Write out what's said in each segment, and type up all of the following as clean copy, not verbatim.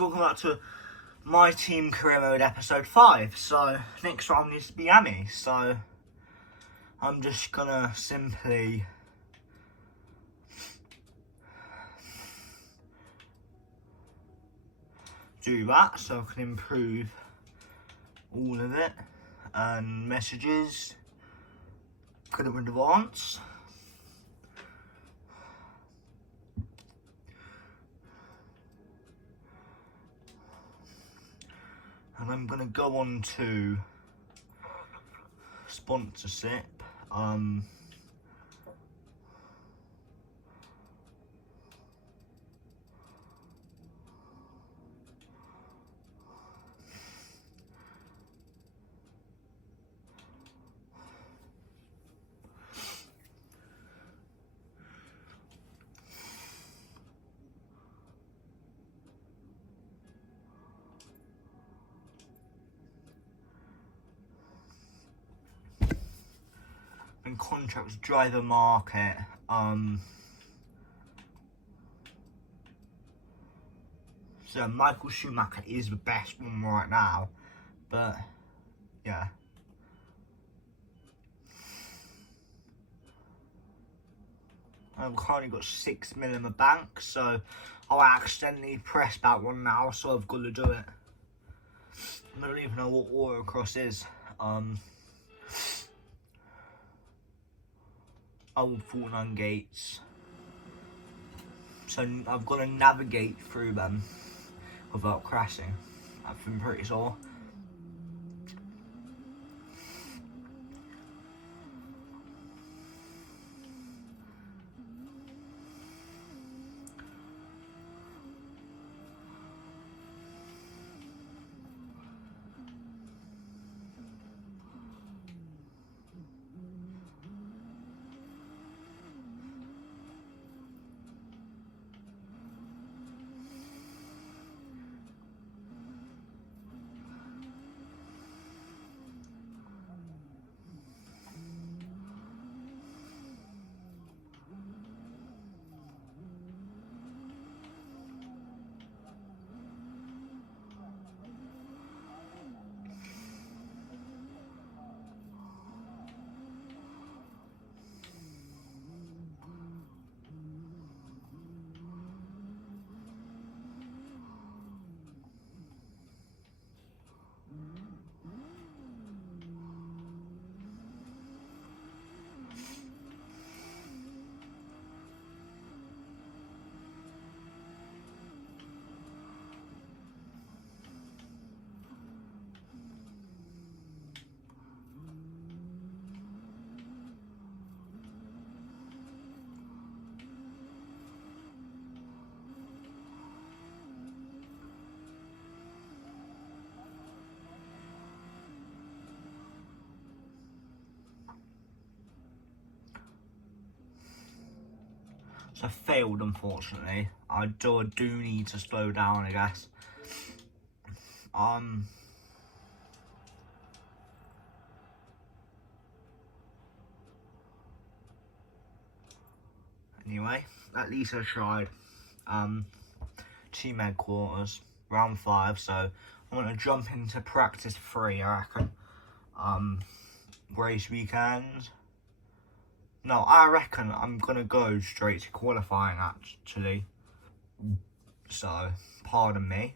Welcome back to my team career mode episode 5. So next round is Miami, so I'm just gonna simply do that so I can improve all of it. And messages could have advanced. And I'm gonna go on to sponsorship. And contracts driver market. So Michael Schumacher is the best one right now, but yeah. I've currently got 6 mil in the bank, so I accidentally pressed that one now, so I've got to do it. I don't even know what autocross is. Old 49 gates. So I've got to navigate through them without crashing. I've been pretty sure. So I failed, unfortunately. I do need to slow down, I guess. Anyway, at least I tried. Team headquarters, round 5. So I'm gonna jump into practice 3, I reckon. Race weekend. No, I reckon I'm gonna go straight to qualifying actually. So, pardon me.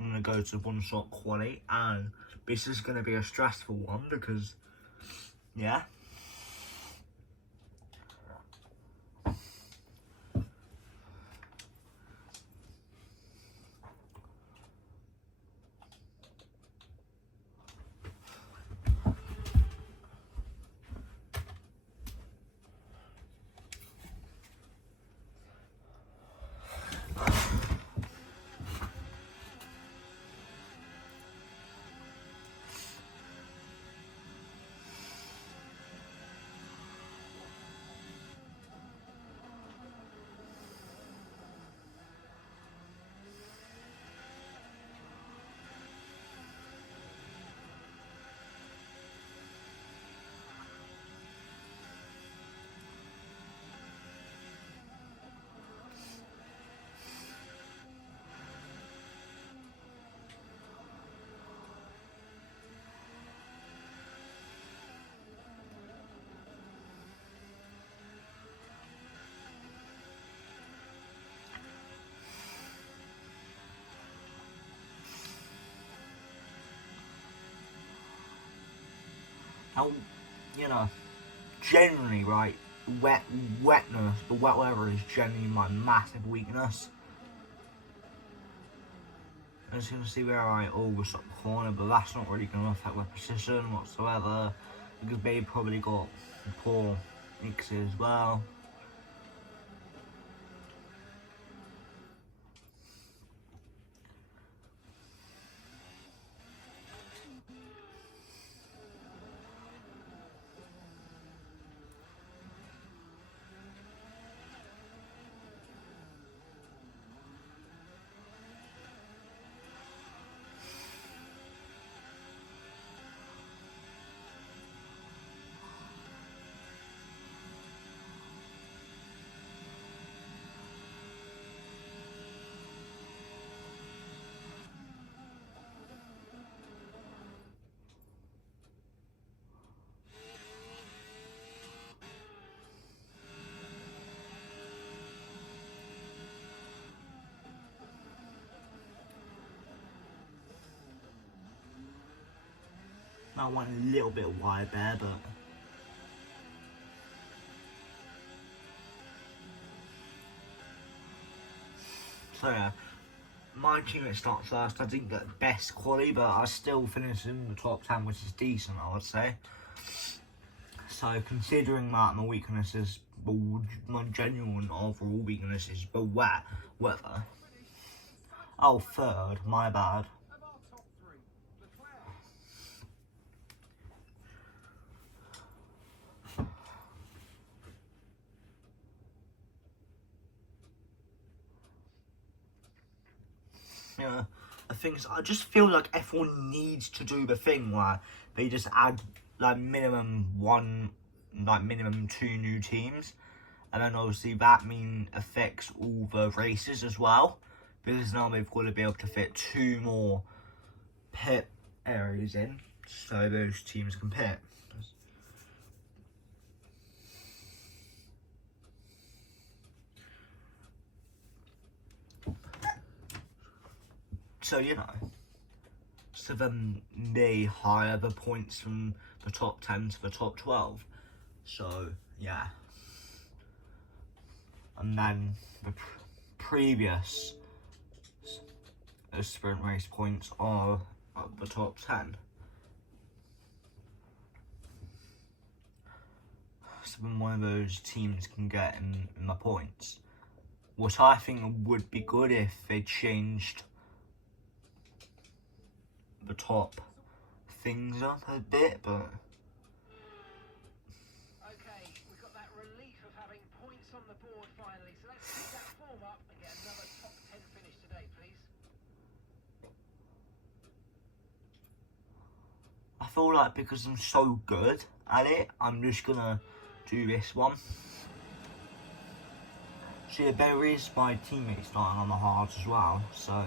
I'm gonna go to one-shot quali, and this is gonna be a stressful one because, yeah. how, you know, generally, right, wetness, the wet weather is generally my massive weakness. I'm just going to see where I always stop the corner, but that's not really going to affect my precision whatsoever, because they probably got poor mixes as well. That went a little bit wide there, but so yeah, my teammate started first. I didn't get the best quality, but I still finished in the top 10, which is decent, I would say. So considering that my weaknesses, my genuine overall weakness is the weather. Oh, third, my bad. Yeah, the thing is, I just feel like everyone needs to do the thing where they just add like minimum 2 new teams, and then obviously that affects all the races as well, because now they've got to be able to fit 2 more pit areas in, so those teams can pit. So, you know, so then they hire the points from the top 10 to the top 12. So, yeah. And then the previous sprint race points are at the top 10. So then one of those teams can get in the points. What I think would be good if they changed the top things up a bit, but okay, we've got that relief of having points on the board finally, so let's pick that form up and get another top 10 finish today, please. I feel like because I'm so good at it, I'm just gonna do this one. See, there is my teammate starting on the hards as well, so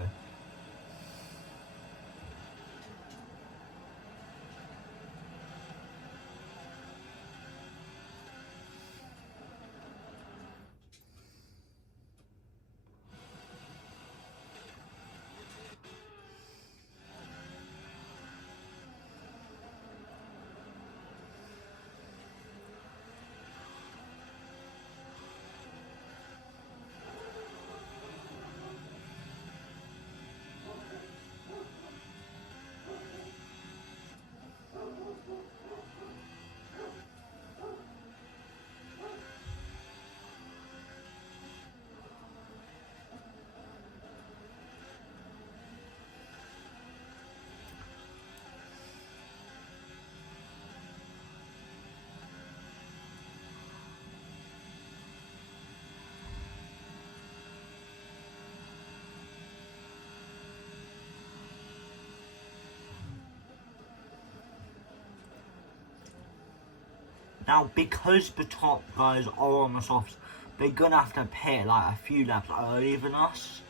now because the top guys are on the softs, they're gonna have to pit like a few laps earlier than us,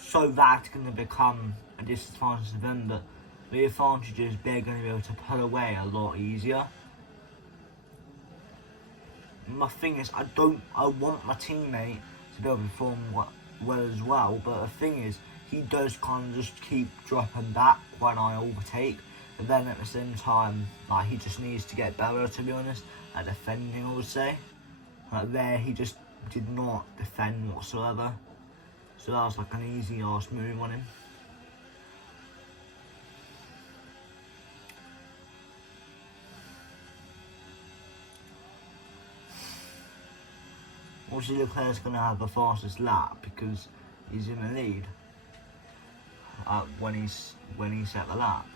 so that's gonna become a disadvantage to them, but the advantage is they're gonna be able to pull away a lot easier. My thing is, I want my teammate to be able to perform well as well, but the thing is, he does kind of just keep dropping back when I overtake, But then at the same time, like, he just needs to get better, to be honest, at defending, I would say. Like, there, he just did not defend whatsoever. So that was like an easy arse move on him. Obviously Leclerc's going to have the fastest lap because he's in the lead when he set the lap.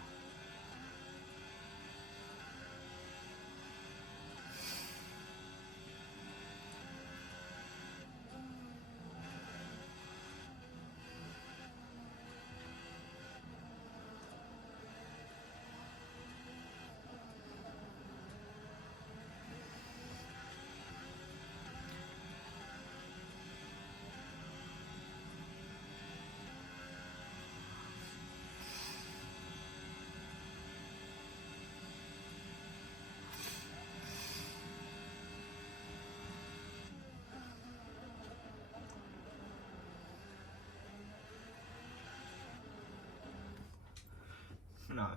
No.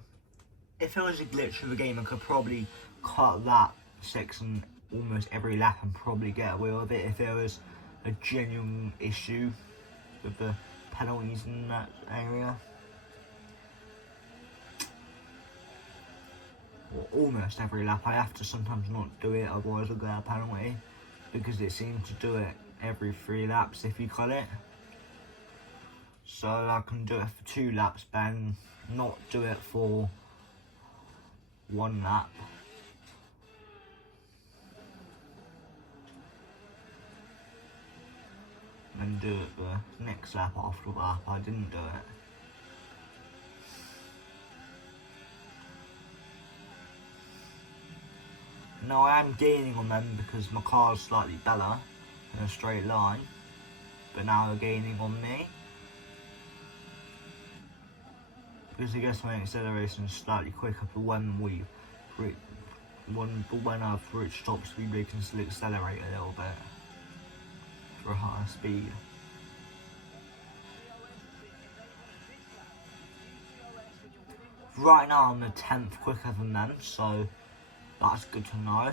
If it was a glitch of the game, I could probably cut that section almost every lap and probably get away with it if there was a genuine issue with the penalties in that area. Or almost every lap. I have to sometimes not do it, otherwise I'll get a penalty, because it seems to do it every 3 laps if you cut it. So I can do it for 2 laps, then not do it for 1 lap. And do it the next lap after the lap I didn't do it. Now I am gaining on them because my car's slightly better in a straight line, but now they're gaining on me. Because I guess my acceleration is slightly quicker, but when I've reached top speed, we can still accelerate a little bit for a higher speed. Right now I'm a 10th quicker than them, so that's good to know.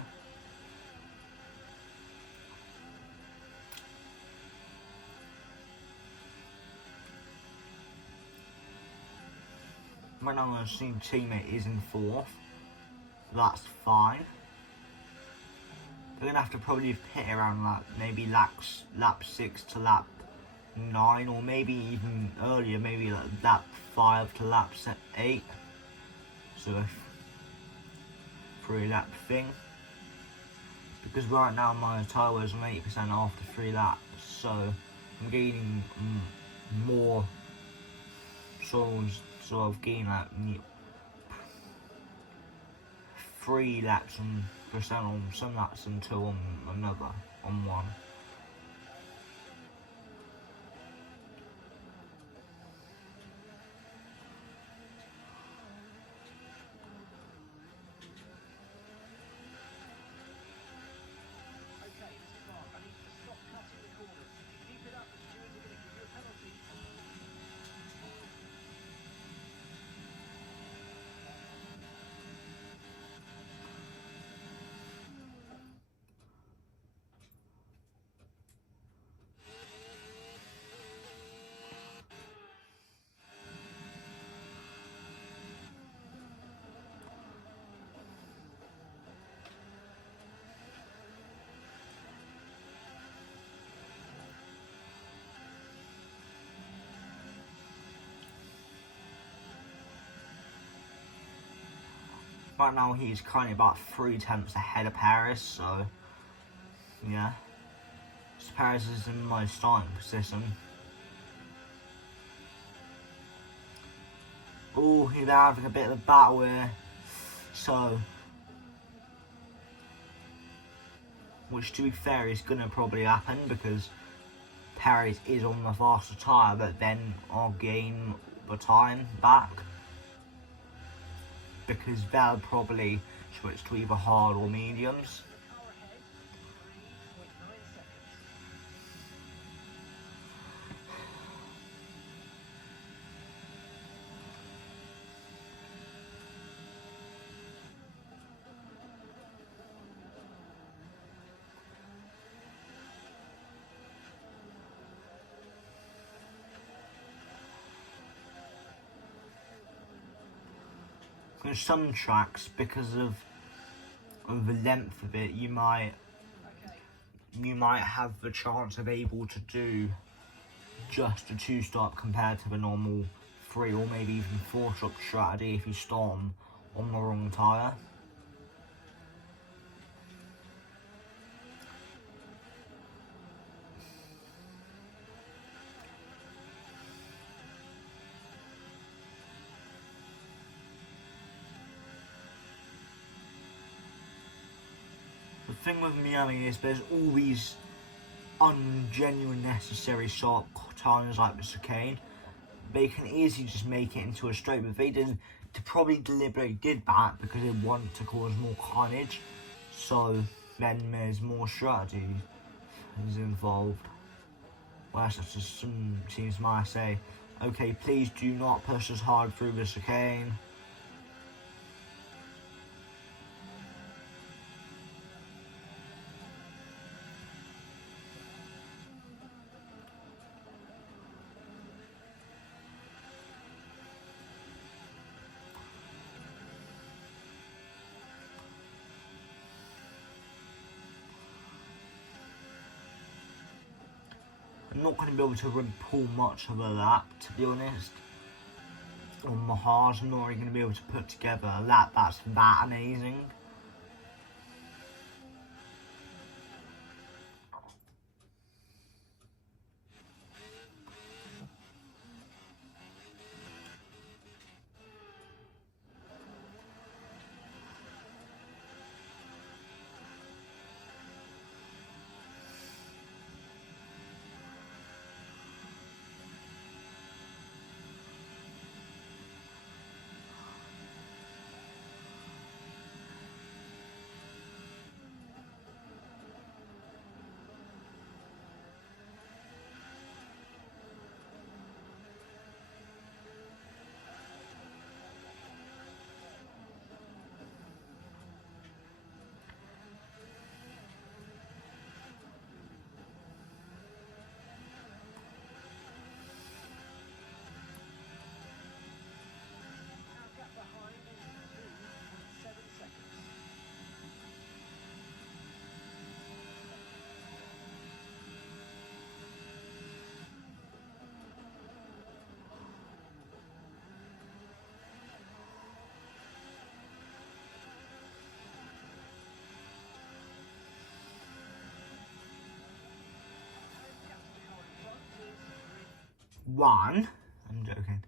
Right now my teammate is in 4th. That's fine. They're gonna have to probably hit around like maybe lap 6 to lap 9, or maybe even earlier, maybe like lap 5 to lap 8. So a 3 lap thing. Because right now my tyre wear is on 80% after 3 laps, so I'm gaining more sort of gain like 3 laps on percent on some laps and 2 on another, on one. Right now he's currently about 3 tenths ahead of Paris, so yeah. So Paris is in my starting position. Oh, he's having a bit of a battle here. So, which to be fair is gonna probably happen because Paris is on the faster tyre, but then I'll gain the time back. Because they'll probably switch to either hard or mediums. on some tracks, because of the length of it, you might have the chance of able to do just a 2-stop compared to the normal 3 or maybe even 4-stop strategy if you start on the wrong tyre. The thing with Miami is there's all these ungenuine necessary sharp turns like the chicane. They can easily just make it into a straight, but they probably deliberately did that because they want to cause more carnage. So then there's more strategy is involved. Well, that's just some teams might say, okay, please do not push us hard through the chicane. I'm not going to be able to pull much of a lap, to be honest. On the hards, I'm not really going to be able to put together a lap that's that amazing. One, I'm joking.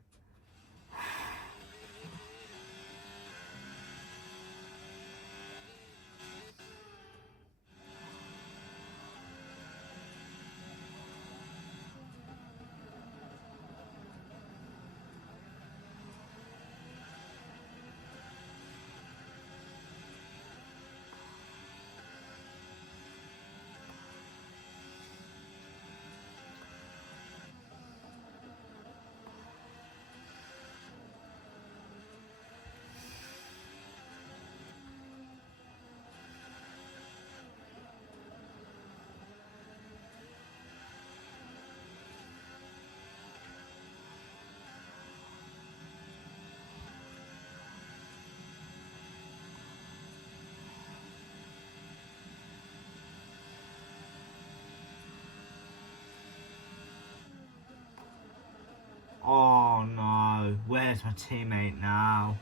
Oh no, where's my teammate now?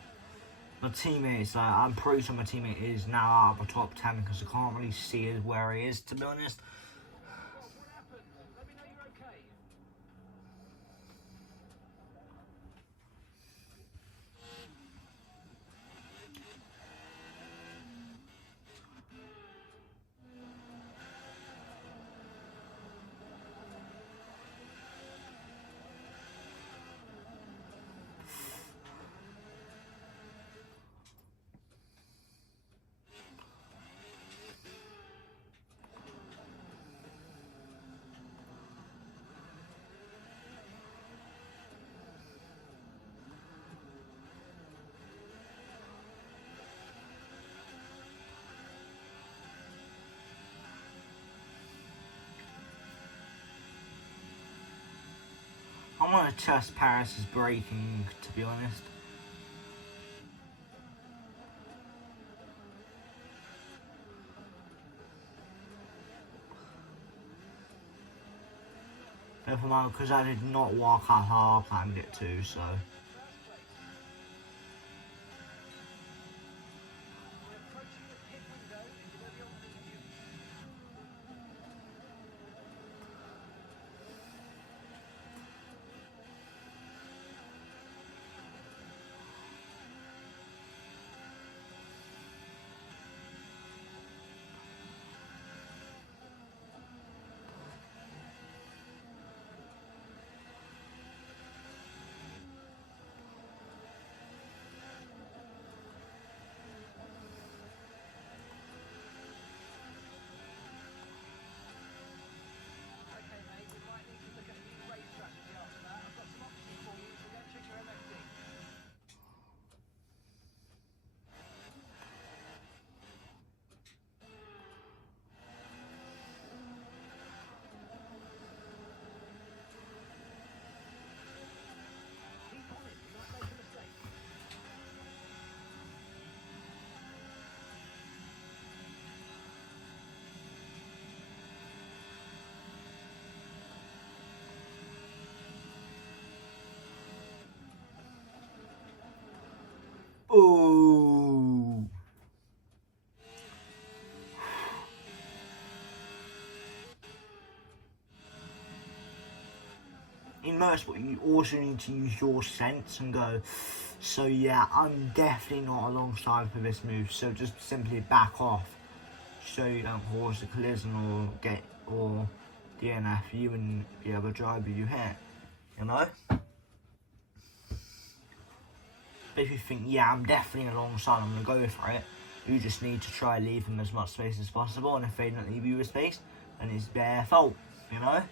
My teammate's like, I'm pretty sure my teammate is now out of the top 10 because I can't really see where he is, to be honest. What happened? Let me know you're okay. I want to test Paris's braking, to be honest. Never mind, because I did not work out how I planned it to, so. Ooh. In motorsport, you also need to use your sense and go, so yeah, I'm definitely not alongside for this move, so just simply back off, so you don't cause a collision or DNF you and the other driver you hit, you know? But if you think, yeah, I'm definitely alongside, I'm going to go for it, you just need to try and leave them as much space as possible, and if they don't leave you with space, then it's their fault, you know?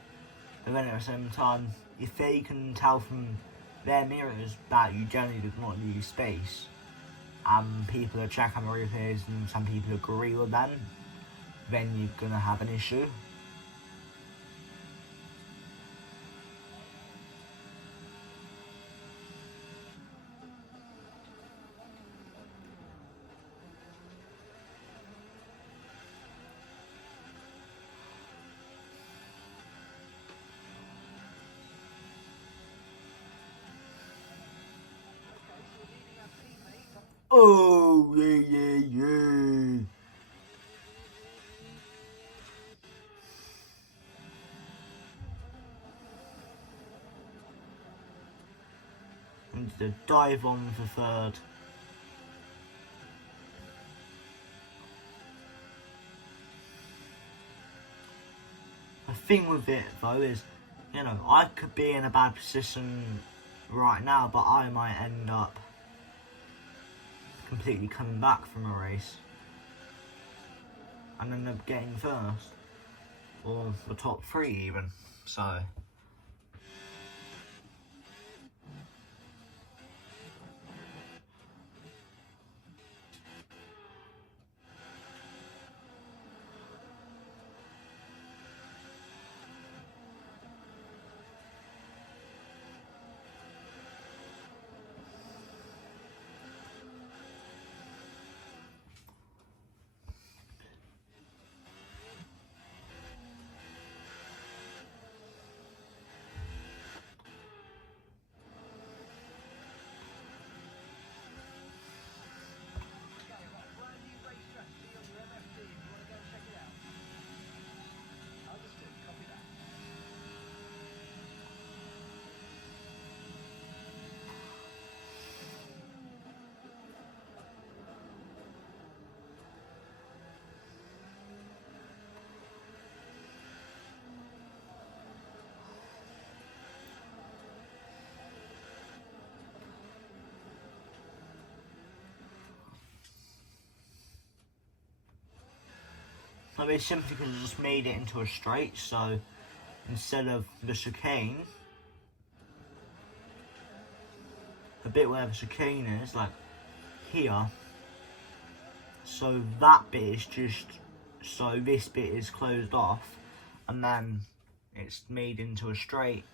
But then at the same time, if they can tell from their mirrors that you generally do not leave space, and people are checking the replays and some people agree with them, then you're going to have an issue. Oh, yeah. And the dive on for third. The thing with it though is, you know, I could be in a bad position right now, but I might end up completely coming back from a race and end up getting first or the top 3 even, so it's simply because I just made it into a straight, so instead of the chicane, the bit where the chicane is, like here, so that bit is just, so this bit is closed off, and then it's made into a straight.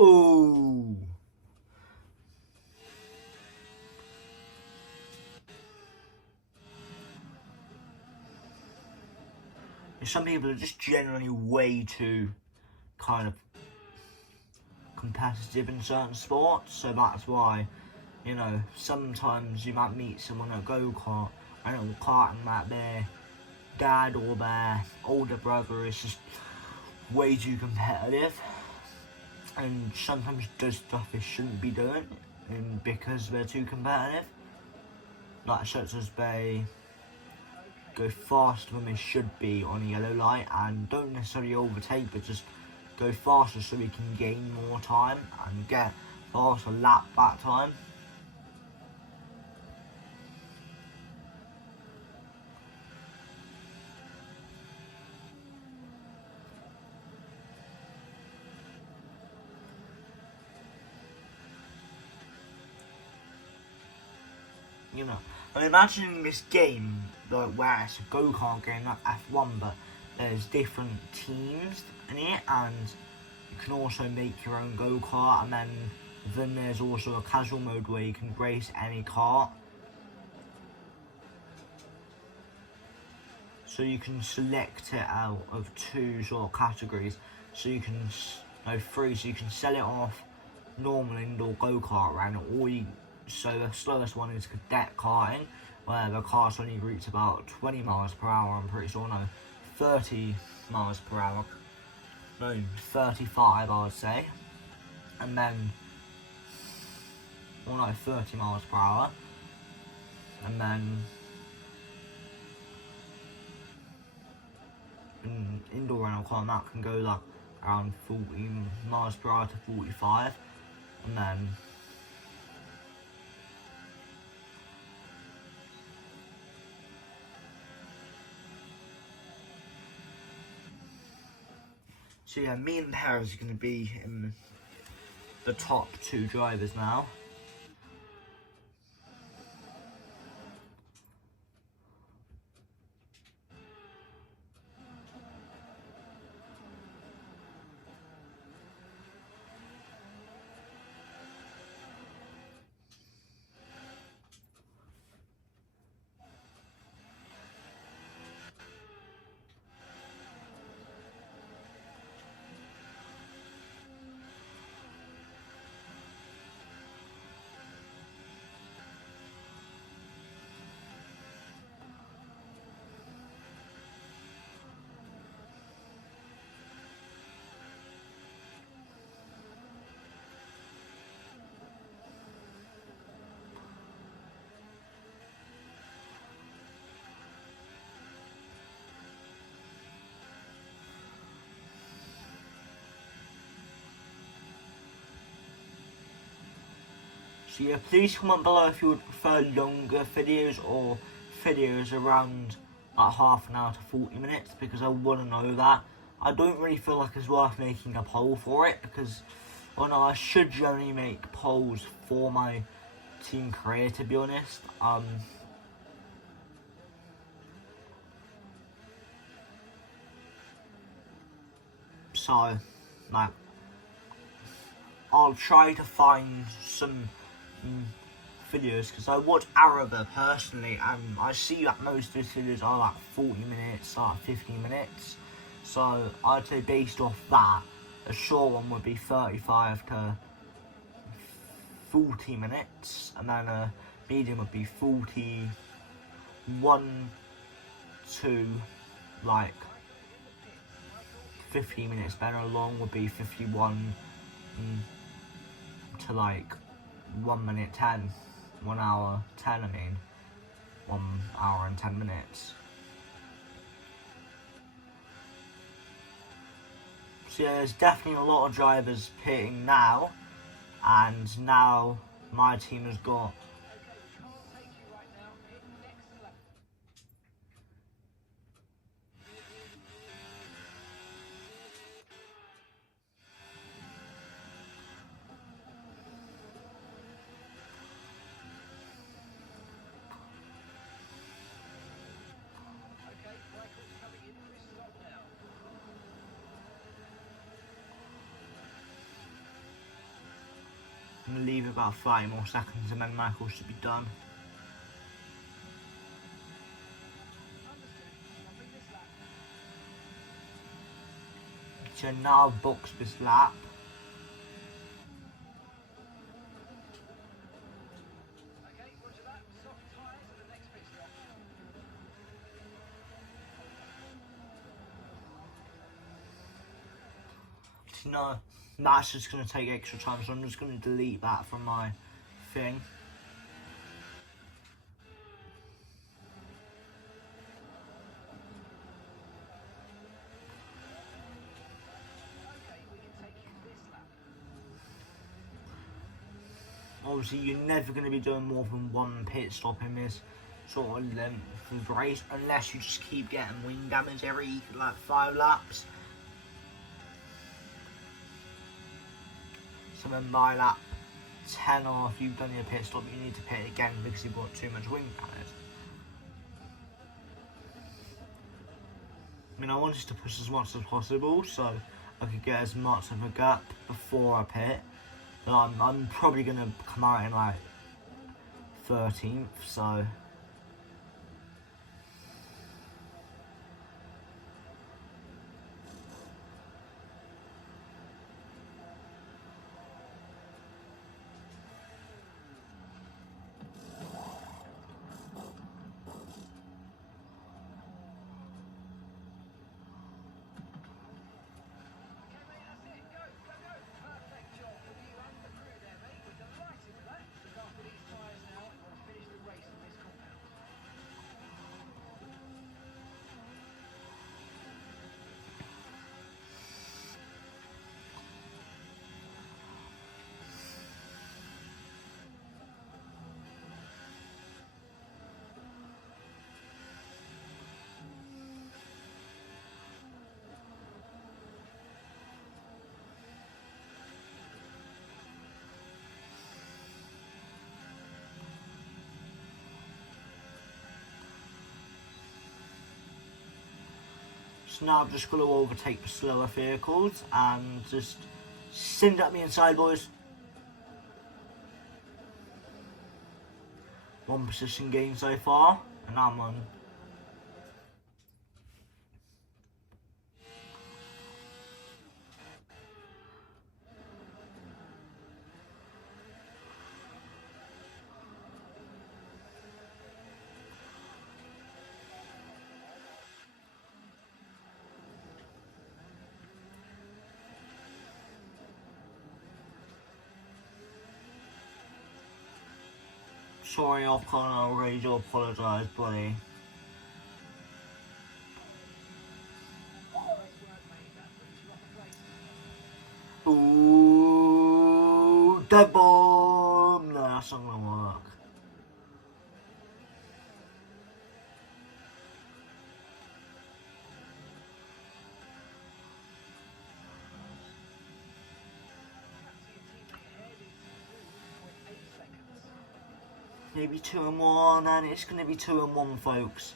Oh. Some people are just generally way too kind of competitive in certain sports, so that's why, you know, sometimes you might meet someone at a go-kart and it'll karting that their dad or their older brother is just way too competitive and sometimes does stuff they shouldn't be doing because they're too competitive, like such as they go faster than they should be on a yellow light and don't necessarily overtake, but just go faster so we can gain more time and get faster lap back time. You know, I'm imagining this game, like where it's a go-kart game like F1, but there's different teams in it, and you can also make your own go-kart, and then there's also a casual mode where you can race any kart. So you can select it out of two sort of categories. So you can, no, three, so you can sell it off normal indoor go-kart round, or you, so the slowest one is cadet karting, where the cars only reach about 20 miles per hour, I'm pretty sure, no, 30 miles per hour, no, 35 I would say, and then, well no, 30 miles per hour, and then, indoor rental car, that can go like around 40 miles per hour to 45, and then, so yeah, me and Perez are going to be in the top two drivers now. So yeah, please comment below if you would prefer longer videos or videos around like half an hour to 40 minutes, because I want to know that. I don't really feel like it's worth making a poll for it, because, well no, I should generally make polls for my team career, to be honest. So, like, I'll try to find some videos, because I watch Araba personally, and I see that most of his videos are like 40 minutes, like 15 minutes. So I'd say based off that, a short one would be 35 to 40 minutes, and then a medium would be 41 to like 50 minutes. Then a long would be 51 to like 1 minute 10, 1 hour 10, I mean, 1 hour and 10 minutes. So yeah, there's definitely a lot of drivers pitting now, and now my team has got going to leave about 30 more seconds and then Michael should be done. So now box this lap. Okay, roger that. Soft tyres at the next pit stop. No, that's just going to take extra time, so I'm just going to delete that from my thing. Okay, we can take you this lap. Obviously, you're never going to be doing more than one pit stop in this sort of length of race, unless you just keep getting wing damage every like 5 laps. So then by lap 10 or if you've done your pit stop, you need to pit again because you've got too much wing damage. I mean, I wanted to push as much as possible so I could get as much of a gap before I pit. But I'm probably going to come out in like 13th, so... So now I'm just going to overtake the slower vehicles and just send at me inside, boys. One position gain so far, and I'm on. Sorry, I can't already do apologise, buddy. Ooh, dead bomb! No, that's not gonna work. Maybe 2 and 1, and it's gonna be 2 and 1, folks.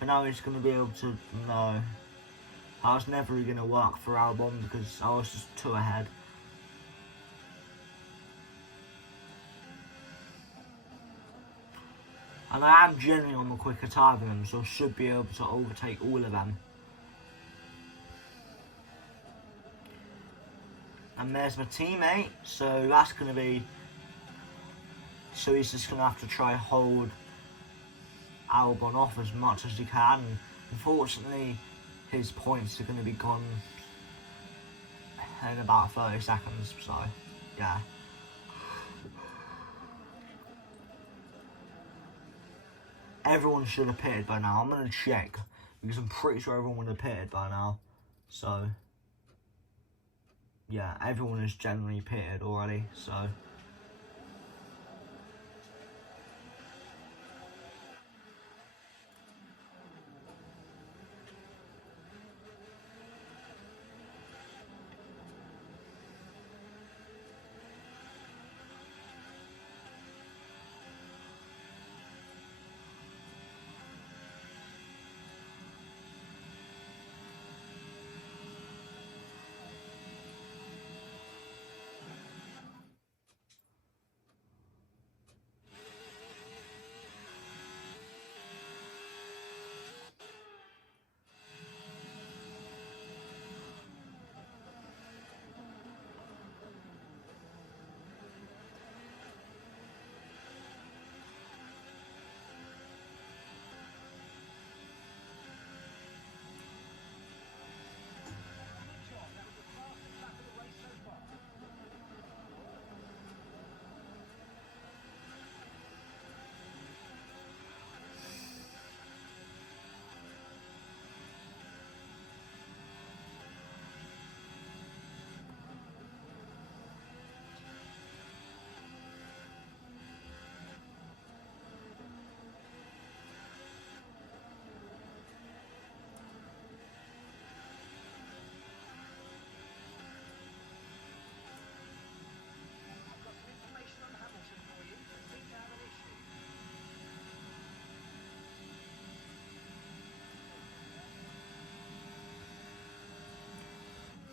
But now it's gonna be able to. No. I was never gonna work for Albon because I was just 2 ahead. And I am generally on the quicker tyre than them, so I should be able to overtake all of them. And there's my teammate, so that's going to be... So he's just going to have to try hold Albon off as much as he can. Unfortunately, his points are going to be gone in about 30 seconds, so yeah. Everyone should have pitted by now. I'm going to check, because I'm pretty sure everyone would have pitted by now. So, yeah, everyone is generally pitted already, so...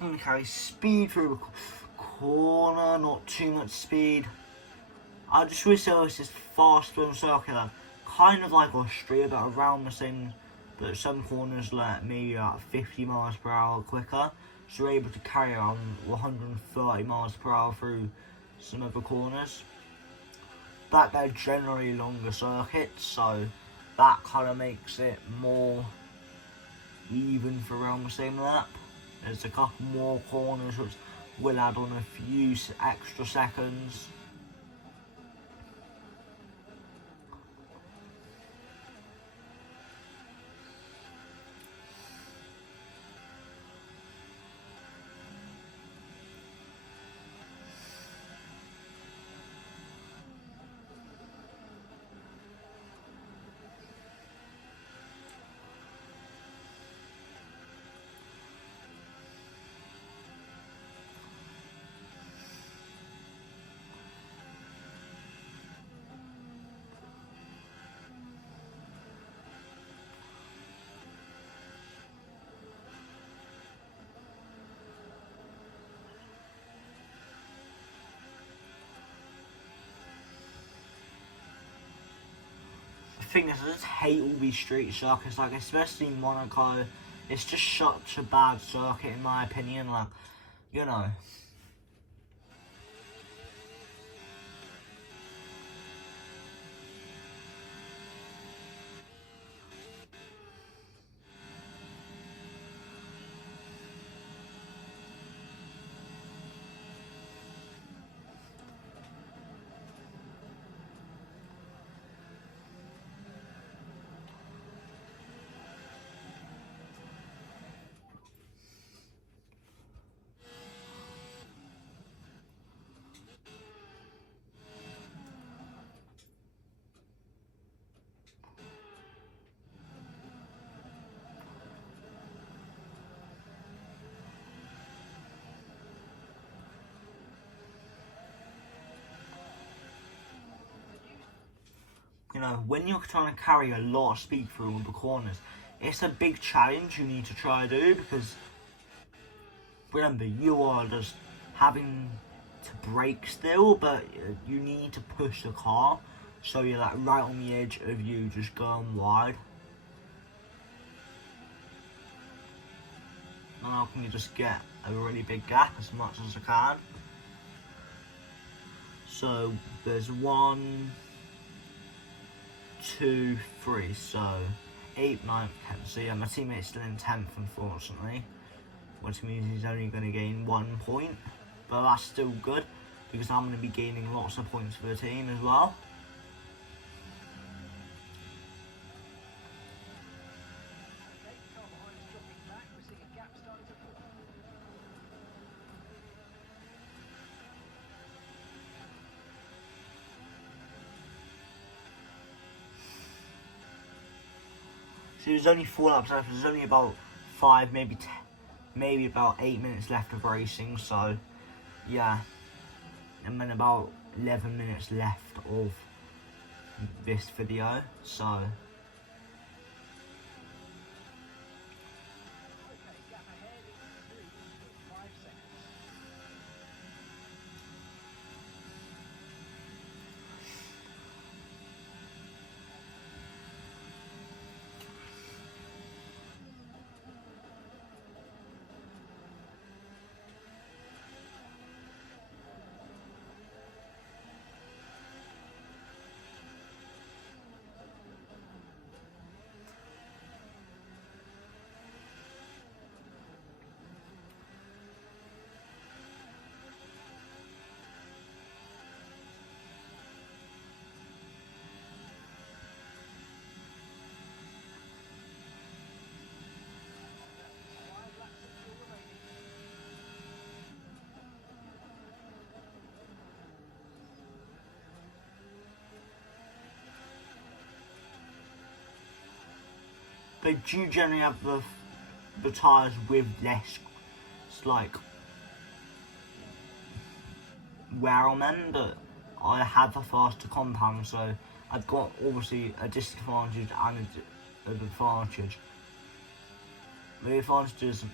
going to carry speed through the corner, not too much speed. I just wish there was this fast film circuit, kind of like Austria, but around the same. But some corners let maybe about 50 miles per hour quicker, so we're able to carry around 130 miles per hour through some other corners. But they're generally longer circuits, so that kind of makes it more even for around the same lap. There's a couple more corners which will add on a few extra seconds. The thing is, I just hate all these street circuits, like especially Monaco. It's just such a bad circuit in my opinion, like, you know. You know, when you're trying to carry a lot of speed through all the corners, it's a big challenge you need to try to do, because remember, you are just having to brake still, but you need to push the car, so you're like right on the edge of you just going wide. And how can you just get a really big gap as much as I can? So there's 1, 2, 3, so 8, 9, 10. So yeah, my teammate's still in 10th, unfortunately, which means he's only going to gain 1 point, but that's still good, because I'm going to be gaining lots of points for the team as well. So there's only 4 laps left, there's only about 5, maybe about 8 minutes left of racing, so yeah, and then about 11 minutes left of this video, so they do generally have the tyres with less, like, wear on them, but I have a faster compound, so I've got obviously a disadvantage and an advantage. The advantage is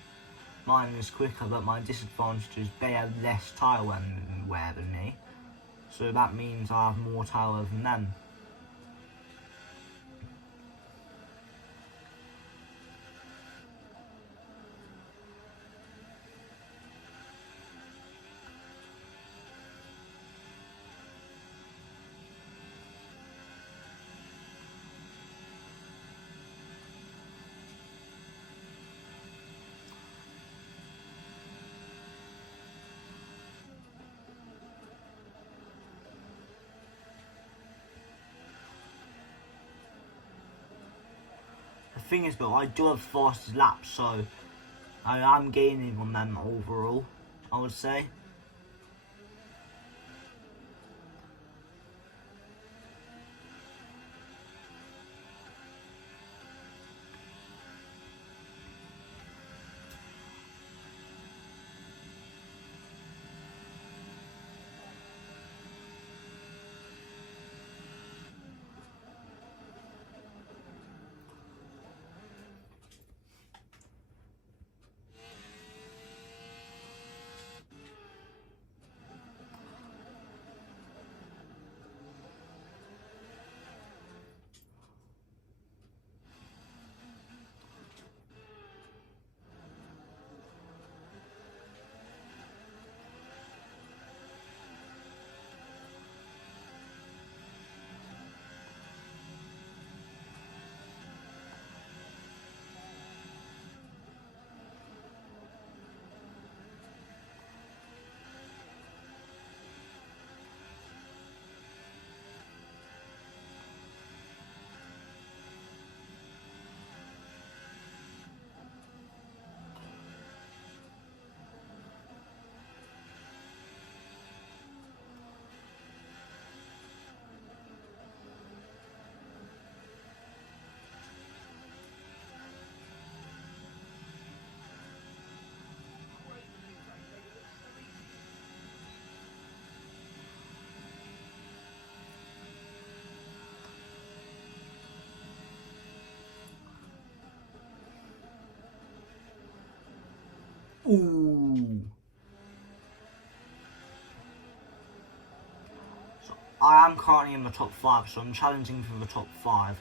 mine is quicker, but my disadvantage is they have less tyre wear than me. So that means I have more tyre wear than them. The thing is, but I do have fastest laps, so I am gaining on them overall, I would say. Ooh. So I am currently in the top 5, so I'm challenging for the top 5.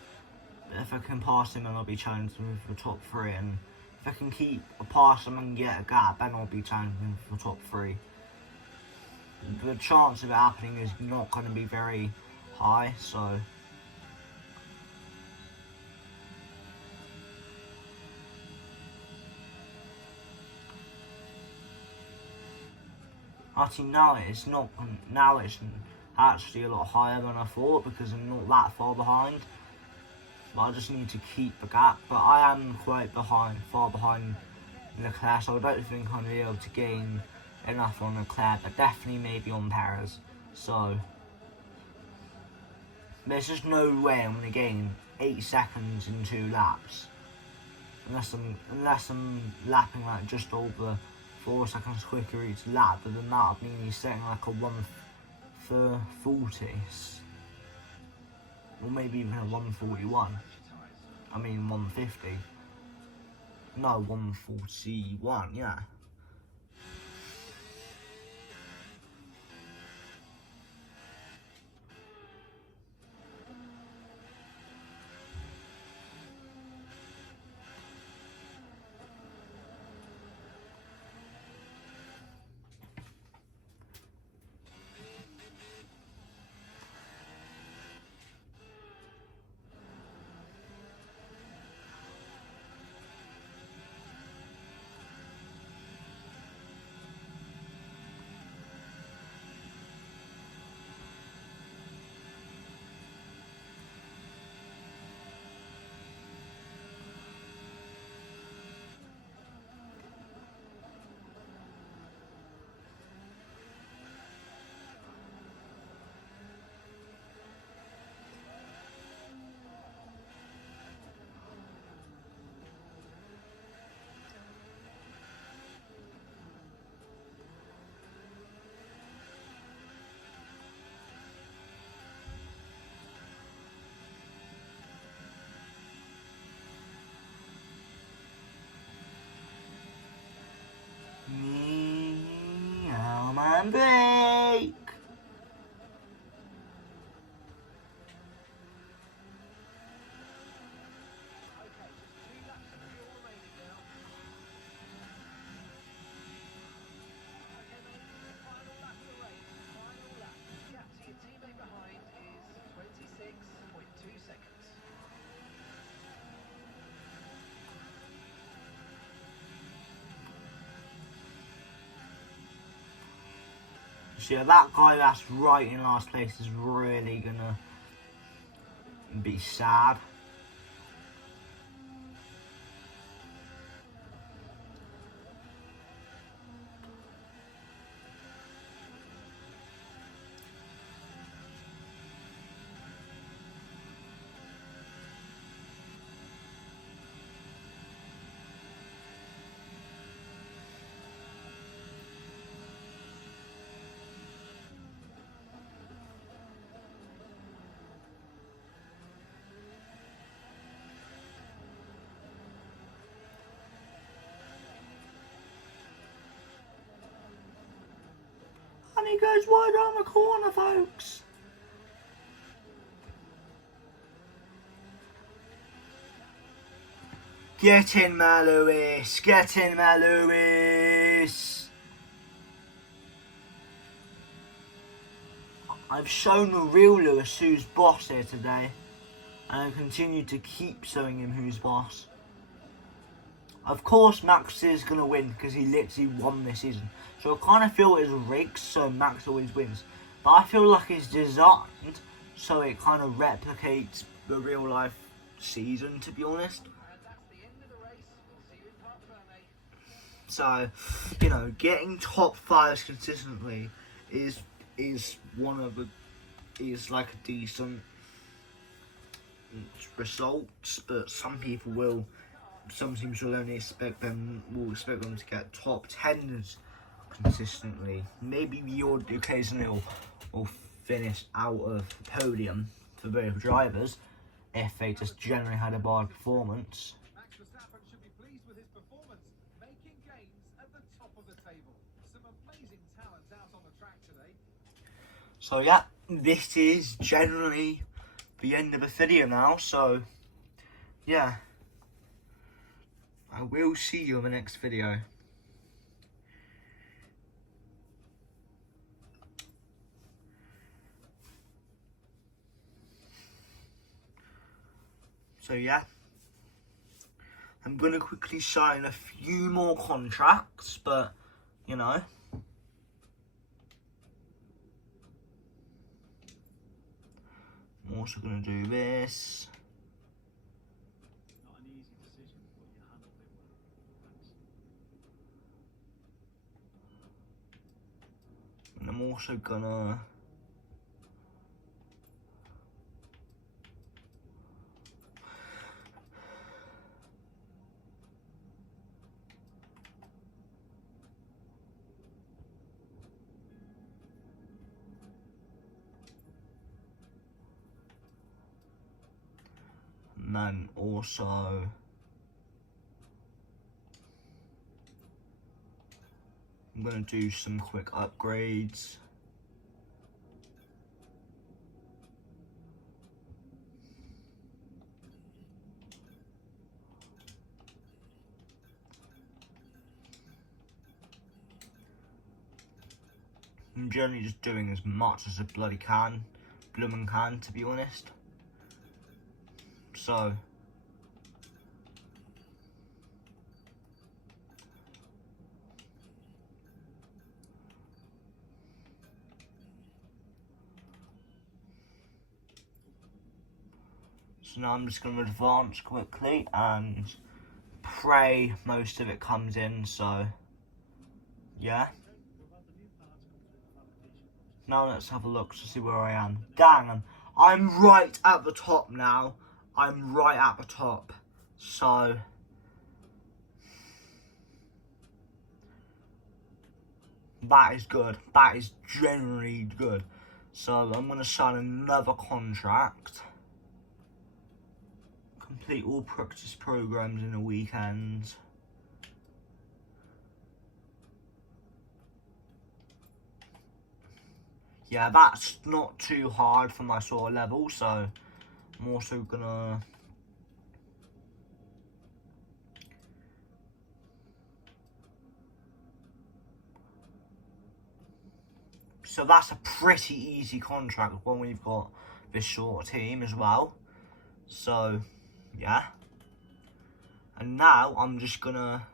But if I can pass him, then I'll be challenging for the top 3. And if I can keep pass him and get a gap, then I'll be challenging for the top 3. The chance of it happening is not going to be very high, so... Actually, now it's not. Now it's actually a lot higher than I thought because I'm not that far behind. But I just need to keep the gap. But I am quite far behind Leclerc, so I don't think I'm be able to gain enough on Leclerc, but definitely maybe on Perez. So there's just no way I'm going to gain 8 seconds in 2 laps unless I'm lapping like just over 4 seconds quicker each lap, but then that would mean he's setting like a 1:40, or maybe even a 1:41. I mean 1:50. No, 1:41. Yeah. Handbrake! Okay, just 2 laps of fuel remaining now. Okay, mate, this is the final lap of the race. Final lap. Gap to your teammate behind is 26.2 seconds. So yeah, that guy that's right in last place is really gonna be sad. And he goes wide around the corner, folks. Get in there, Lewis. Get in there, Lewis. I've shown the real Lewis who's boss here today. And I continue to keep showing him who's boss. Of course Max is going to win because he literally won this season. So I kind of feel it's rigged so Max always wins. But I feel like it's designed so it kind of replicates the real life season, to be honest. And that's the end of the race. We'll see you in Park Ferme. So, you know, getting top 5s consistently is one of the is like a decent results, but some teams will only expect them to get top 10s consistently. Maybe the odd occasionally will finish out of the podium for both drivers if they just generally had a bad performance. Max Verstappen should be pleased with his performance, making gains at the top of the table. Some amazing talent out on the track today. So yeah, this is generally the end of the video now, so yeah, I will see you in the next video. So yeah, I'm going to quickly sign a few more contracts, but you know, I'm also going to do this. Not an easy decision, but you handled it well. Thanks. And I'm also gonna and then also I'm gonna do some quick upgrades. I'm generally just doing as much as I bloody can, to be honest. So now I'm just going to advance quickly and pray most of it comes in, so yeah. Now let's have a look to see where I am. Dang, I'm right at the top now. I'm right at the top. So that is good. That is generally good. So I'm going to sign another contract. Complete all practice programs in a weekend. yeah, that's not too hard for my sort of level, so I'm also gonna so that's a pretty easy contract when we've got this sort of team as well. So yeah, and now I'm just gonna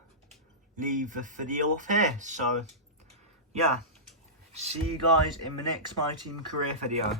leave the video off here. So yeah, see you guys in the next My Team Career video.